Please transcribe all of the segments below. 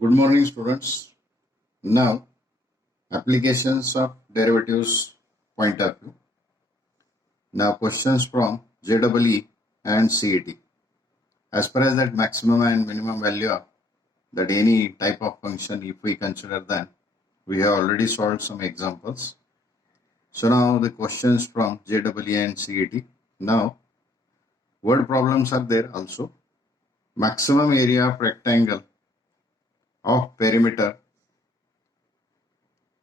Good morning, students. Now, applications of derivatives point of view. Now, questions from JEE and CET. As far as that maximum and minimum value of that any type of function, if we consider that, we have already solved some examples. So now the questions from JEE and CET. Now, word problems are there also. Maximum area of rectangle of perimeter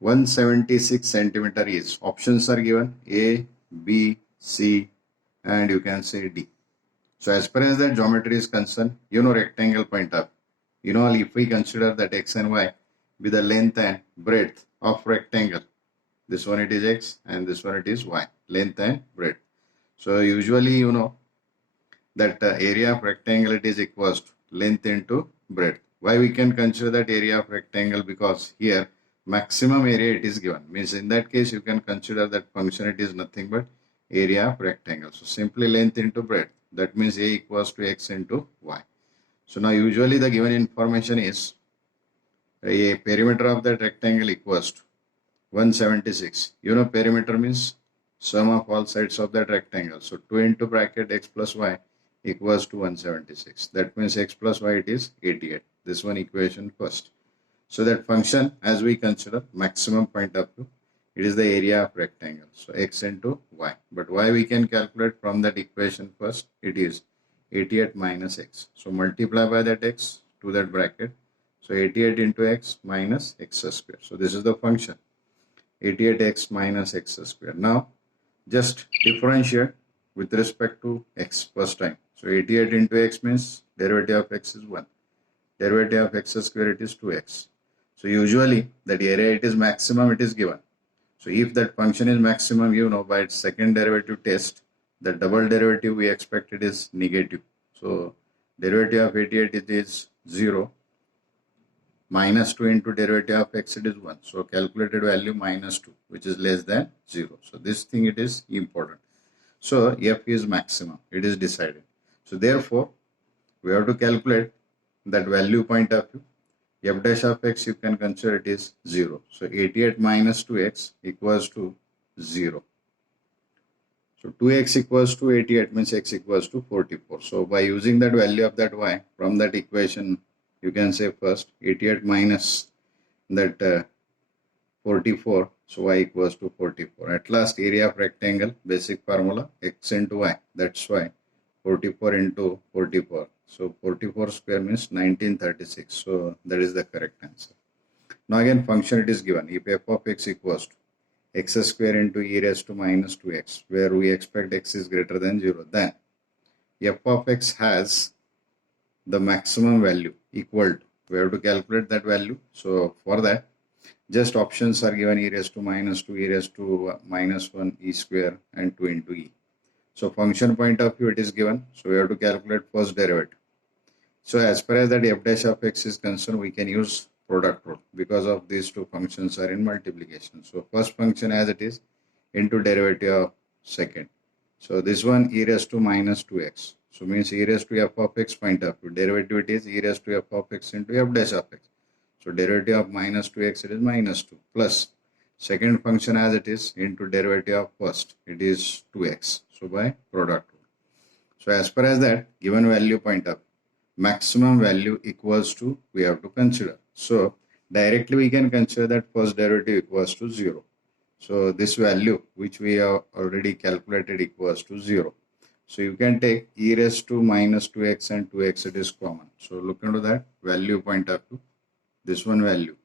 176 centimeter is. Options are given A, B, C, and you can say D. So as far as the geometry is concerned, rectangle point of, if we consider that X and Y with the length and breadth of rectangle, this one it is X and this one it is Y, length and breadth. So usually that area of rectangle it is equals to length into breadth. Why we can consider that area of rectangle? Because here maximum area it is given, means in that case you can consider that function it is nothing but area of rectangle. So simply length into breadth, that means A equals to X into Y. So now usually the given information is a perimeter of that rectangle equals to 176. Perimeter means sum of all sides of that rectangle. So 2 into bracket X plus Y equals to 176. That means X plus Y it is 88. This one equation first. So that function, as we consider maximum point of view, it is the area of rectangle. So X into Y. But Y we can calculate from that equation first. It is 88 minus X. So multiply by that X to that bracket. So 88 into X minus X square. So this is the function. 88X minus X square. Now just differentiate with respect to X first time. So 88 into X means derivative of X is 1. Derivative of X square it is 2X. So usually that area it is maximum it is given. So if that function is maximum, by its second derivative test, the double derivative we expected is negative. So derivative of 88 it is 0. Minus 2 into derivative of X it is 1. So calculated value minus 2, which is less than 0. So this thing it is important. So F is maximum. It is decided. So therefore, we have to calculate that value point of view. F dash of X you can consider it is 0. So 88 minus 2X equals to 0. So 2X equals to 88 means X equals to 44. So by using that value of that Y from that equation, you can say first 88 minus that 44. So Y equals to 44. At last area of rectangle, basic formula X into Y. That's why 44 into 44. So 44 square means 1936. So that is the correct answer. Now again function it is given. If f of x equals to x square into e raised to minus 2x, where we expect x is greater than 0, then f of x has the maximum value equal to, we have to calculate that value. So for that, just options are given: e raised to minus 2, e raised to minus 1, e square, and 2 into e. So function point of view it is given. So we have to calculate first derivative. So as far as that f dash of x is concerned, we can use product rule because of these two functions are in multiplication. So first function as it is into derivative of second. So this one e raised to minus 2x. So means e raised to f of x point of view. Derivative it is e raised to f of x into f dash of x. So derivative of minus 2x it is minus 2 plus second function as it is into derivative of first, it is 2x. So by product rule. So as far as that given value point of view, maximum value equals to, we have to consider. So directly we can consider that first derivative equals to 0. So this value which we have already calculated equals to 0. So you can take e raised to minus 2x and 2x it is common. So look into that value point of view. This one value.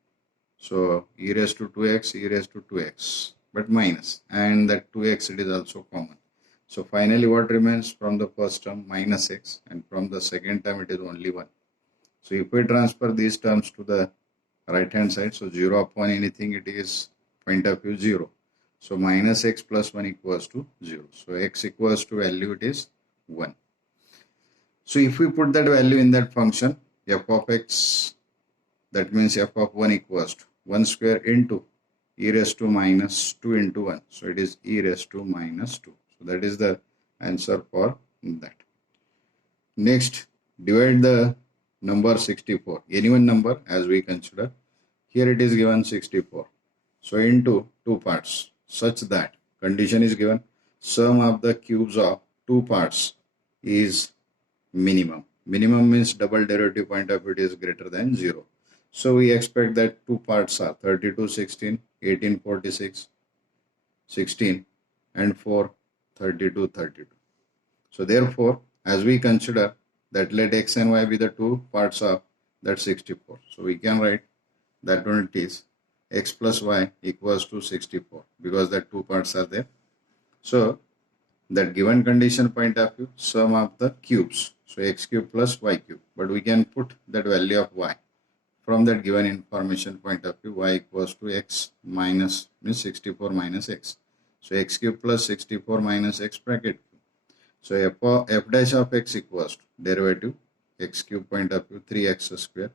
So e raised to 2x, e raised to 2x, but minus, and that 2x it is also common. So finally what remains from the first term? Minus x, and from the second term it is only 1. So if we transfer these terms to the right hand side, so 0 upon anything it is point of view 0. So minus x plus 1 equals to 0. So x equals to value it is 1. So if we put that value in that function f of x, that means f of 1 equals to 1 square into e raised to minus 2 into 1. So it is e raised to minus 2. So that is the answer for that. Next, divide the number 64, any one number as we consider. Here it is given 64. So into two parts such that condition is given sum of the cubes of two parts is minimum. Minimum means double derivative point of it is greater than 0. So we expect that two parts are 32 16, 18 46, 16 and 4 32 32. So therefore as we consider that let x and y be the two parts of that 64. So we can write that one it is x plus y equals to 64 because the two parts are there. So that given condition point of view, sum of the cubes, so x cube plus y cube, but we can put that value of y from that given information point of view. Y equals to x minus means 64 minus x, so x cube plus 64 minus x bracket. So f dash of x equals to derivative x cube point of view 3x square,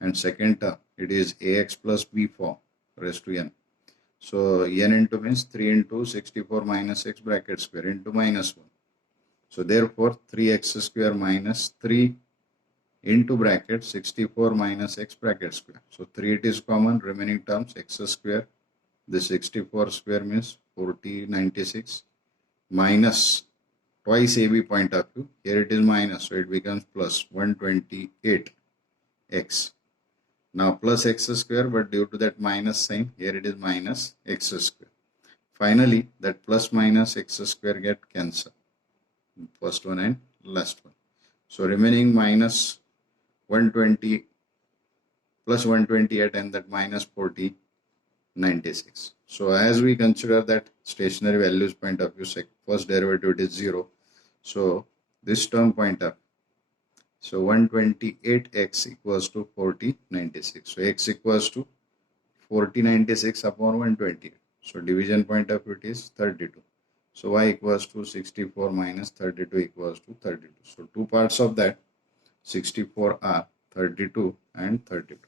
and second term it is ax plus b form raised to n. So n into means 3 into 64 minus x bracket square into minus 1. So therefore 3x square minus 3 into bracket 64 minus x bracket square. So 3 it is common, remaining terms x square, the 64 square means 4096 minus twice AB point of view. Here it is minus, so it becomes plus 128x. Now plus x square, but due to that minus sign, here it is minus x square. Finally, that plus minus x square get cancelled. First one and last one. So remaining minus 120 plus 128 and that minus 4096. So as we consider that stationary values point of view, first derivative is 0. So this term point of, so 128x equals to 4096. So x equals to 4096 upon 128. So division point of it is 32. So y equals to 64 minus 32 equals to 32. So two parts of that 64 are 32 and 32.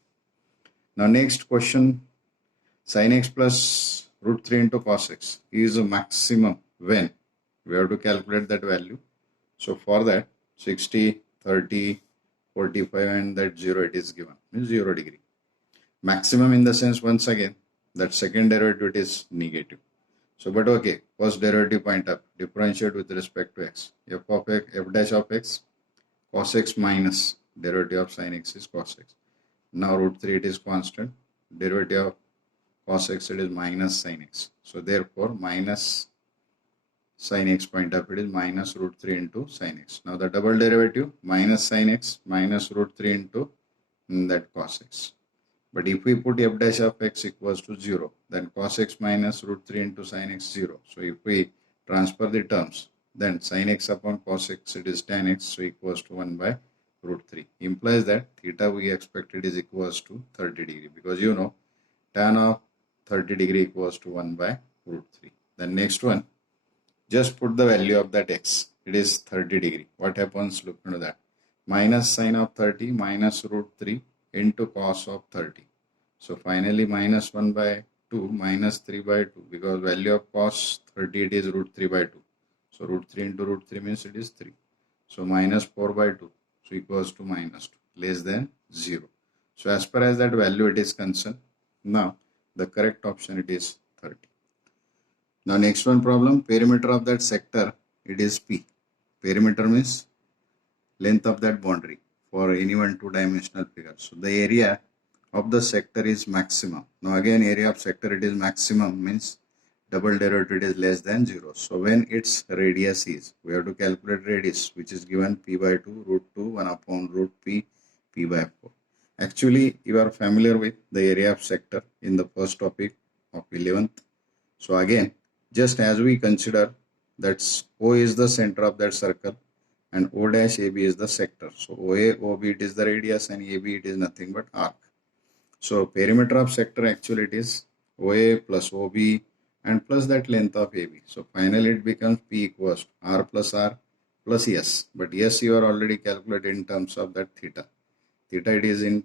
Now next question, sin x plus root 3 into cos x is a maximum when? We have to calculate that value. So for that 60, 30, 45 and that 0 it is given, means 0 degree. Maximum in the sense once again that second derivative is negative. So but okay, first derivative point up, differentiate with respect to x. F of x, f dash of x, cos x minus derivative of sin x is cos x. Now root 3 it is constant, derivative of cos x it is minus sin x. So therefore minus sin x point of it is minus root 3 into sin x. Now the double derivative minus sin x minus root 3 into that cos x. But if we put f dash of x equals to 0, then cos x minus root 3 into sin x 0. So if we transfer the terms, then sin x upon cos x it is tan x, so equals to 1 by root 3. Implies that theta we expected is equals to 30 degree, because you know tan of 30 degree equals to 1 by root 3. Then next one, just put the value of that x. It is 30 degree. What happens? Look into that. Minus sine of 30 minus root 3 into cos of 30. So finally minus 1 by 2 minus 3 by 2, because value of cos 30 it is root 3 by 2. So root 3 into root 3 means it is 3. So minus 4 by 2. So equals to minus 2, less than 0. So as far as that value it is concerned, now the correct option it is 30. Now next one problem, perimeter of that sector it is P. Perimeter means length of that boundary for any one two-dimensional figure. So the area of the sector is maximum. Now again area of sector it is maximum means double derivative is less than 0. So when its radius is, we have to calculate radius which is given P by 2 root 2 1 upon root P by 4. Actually you are familiar with the area of sector in the first topic of 11th. So again just as we consider that O is the center of that circle and O dash AB is the sector. So OA, OB it is the radius and AB it is nothing but arc. So perimeter of sector actually it is OA plus OB and plus that length of AB. So finally it becomes P equals R plus S. But S you are already calculated in terms of that theta. Theta it is in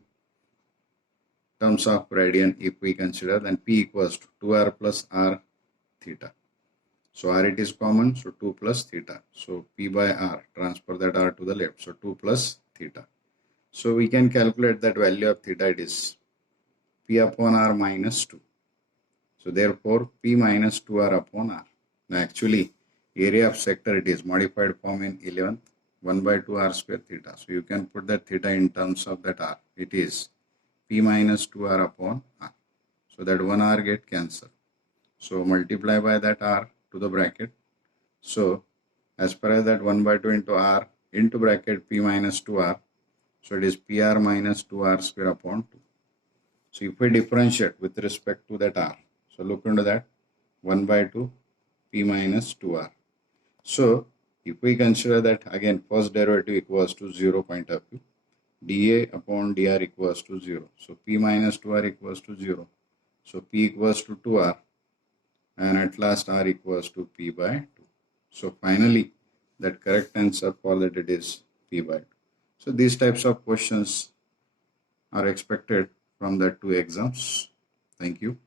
terms of radian if we consider, then P equals to 2R plus R theta. So R it is common, so 2 plus theta. So P by R, transfer that R to the left. So 2 plus theta. So we can calculate that value of theta, it is P upon R minus 2. So therefore P minus 2R upon R. Now actually area of sector, it is modified form in 11th 1 by 2 R square theta. So you can put that theta in terms of that R. It is P minus 2R upon R. So that 1 R get cancelled. So multiply by that R to the bracket. So as far as that 1 by 2 into R into bracket P minus 2R. So it is PR minus 2R square upon 2. So if we differentiate with respect to that R. So look into that 1 by 2 P minus 2R. So if we consider that again first derivative equals to 0 point of view, dA upon dr equals to 0. So P minus 2R equals to 0. So P equals to 2R and at last R equals to P by 2. So finally that correct answer for that it is P by 2. So these types of questions are expected from the two exams. Thank you.